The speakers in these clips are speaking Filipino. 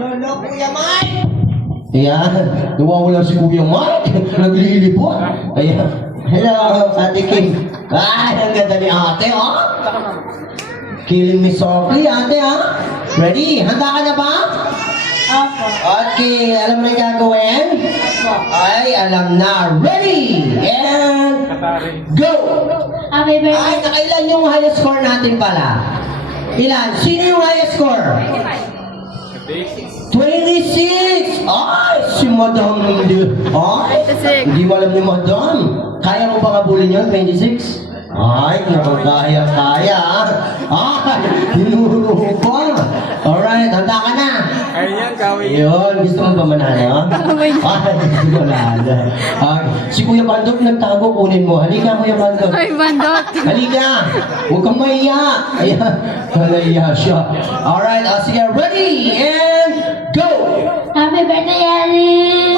Hello, Kuya Mike! Ayan, nawawala si Kuya Mike. Naglilipot. Ayan. Hello, Ate Kim. Ay, ang ganda ni ate, oh. Killing me softly, ate, ha? Ready? Handa ka na ba? Opo. Okay, alam mo na yung gagawin? Ay, alam na. Ready? And go! Happy birthday. Ay, nakailan yung highest score natin pala? Ilan? Sino yung highest score? 26! Ay, si Madam hindi. Ay, hindi mo alam ni Madam. Kaya mo ba kabulin yun, 26? Ay, kaya. Ay, tinuro pa. Alright, handa ka na. Ayan, kawin. Yun, gusto mo ba manalo? Ay, gusto mo manalo. Si Kuya Bandot nagtago, kunin mo. Halika, Kuya Bandot. Ay, bandot. Halika! Huwag kang mahiya! Ayan, nalahiya siya. Alright, sige, ready, and go! Happy birthday, Ali!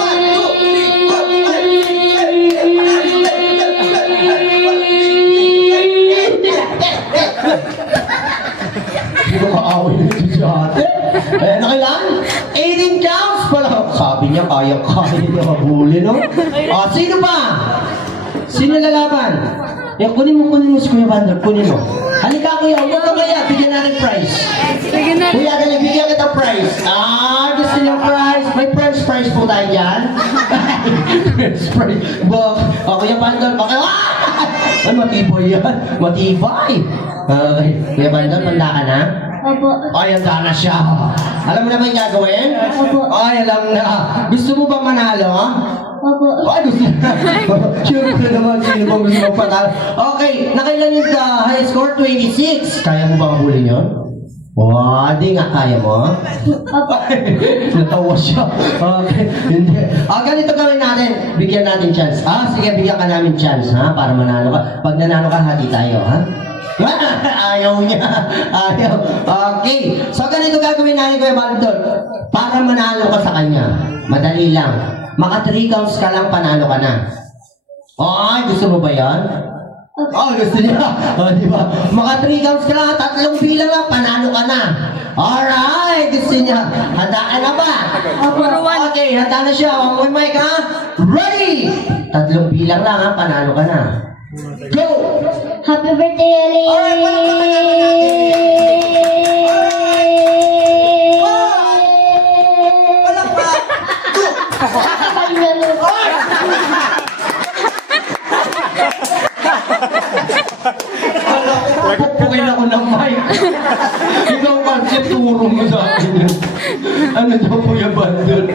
Hindi ko kaaway na ito si ate. Eh, nakailan? 18 counts pala. Sabi niya, kaya-kaya niya kabuli, no? Sino pa? Sino lalaban? Kunin mo si Kuya Bandot, kunin mo. Halika, Kuya, huwag ka kaya, bigyan natin prize. Sige na. Kuya, dali, bigyan kita prize. Gusto niyo prize? May prize po tayo dyan. Prize. Kuya Bandot, ay, matibay yan. Matibay. Kuya Bandot, handa ka na? Opo. Ay, handa na siya. Alam mo na ba yung gagawin? Opo. Ay, alam na. Gusto mo ba manalo? Opo. Ay, gusto na. Siyempre naman, sino bang gusto mo panalo? Okay, nakailan yung high score? 26. Kaya mo ba kabulin yun? Di nga kaya mo. Opo. Natawa siya. Okay, hindi. Ganito gawin natin. Bigyan natin chance. Sige, bigyan ka namin chance, ha? Para manalo ka. Pag nanalo ka, hati tayo, ha? Ayaw niya. Ayaw. Okay. So, ganito gagawin natin, Kuya Bandot. Para manalo ka sa kanya. Madali lang. Maka 3 counts ka lang, panalo ka na. Ay, gusto mo ba yan? Gusto niya. Di ba? Maka 3 counts ka lang, 3 bilang lang, panalo ka na. Alright, gusto niya. Handa ka na ba? Okay, handa na siya. One mic, ha? Ready! 3 bilang lang, ha? Panalo ka na. Go! Happy birthday, Ali! Alright, palakpakan naman natin. Palakpak! Pupukin ako ng mic. Ikaw kasi turo mo sa akin. Ano daw po yung bandol?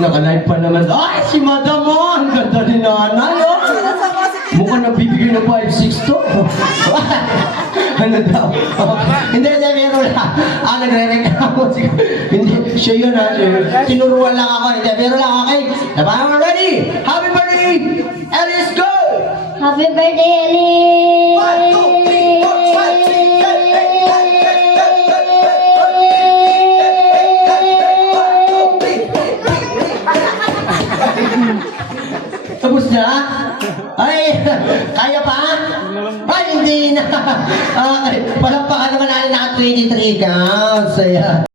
Nakalive pa naman. Ay, si Madam mo! Ang ganda ni nanay, oh! Mukhang nabibigay ng 5-6 to. Ano daw? Hindi, meron lang. Nagre-reklamo. Hindi, siya yun, ha? Tinuruan lang ako. Hindi, meron lang, okay? Diba? Ready? Happy birthday! And let's go! Happy birthday, Ali! 1, 2, 3, 4, 5, 6, 7, 8, 9, 10, 11, 12. Tapos na? Ay, kaya pa? Ay, hindi na. Palakpakan naman natin naka 23 counts. Ayan.